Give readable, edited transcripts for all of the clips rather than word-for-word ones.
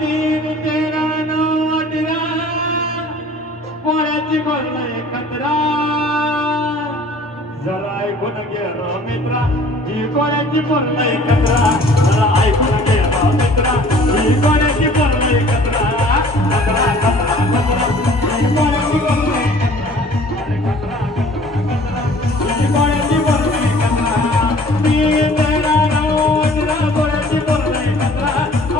तीन तेरा नऊ 18 पोळ्याची बोलणं एकत्र जरा ऐकून घे रो मित्रा ही कोणाची बोलणं एकत्र जरा ऐकून घे रो मित्रा ही कोणाची बोलणं एकत्र कचरा कचरा कचरा ही कोणाची बोलणं एकत्र ही कोणाची बोलणं एकत्र तीन तेरा नऊ 18 पोळ्याची बोलणं एकत्र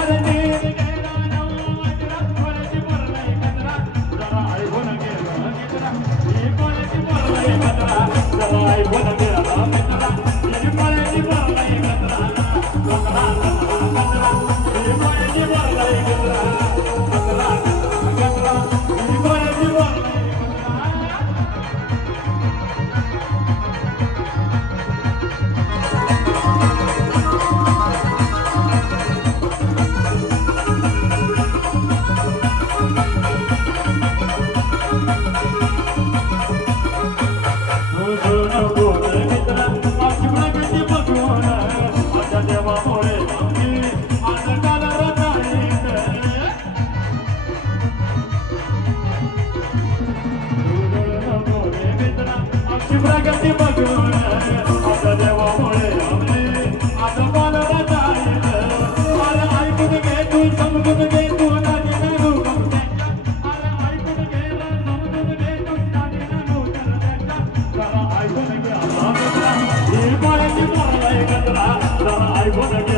अरे तीन तेरा नऊ 18 पोळ्याची बोलणं एकत्र जरा ऐकून घे रो मित्रा ही कोणाची बोलणं एकत्र जरा ऐकून घे रो मित्रा ही कोणाची बोलणं एकत्र कचरा कचरा कचरा ही कोणाची बोलणं एकत्र कचरा कचरा कचरा ही कोणाची बोलणं एकत्र प्रगती बघून आता देवामुळे आता बोलायला जाईल मला ऐकून घे तू समजून घे तू नाही ना मला ऐकून घे समजून घे तू नाही ना जरा ऐकून घे ही कोणाची बोलणं एकत्र जरा ऐकून घे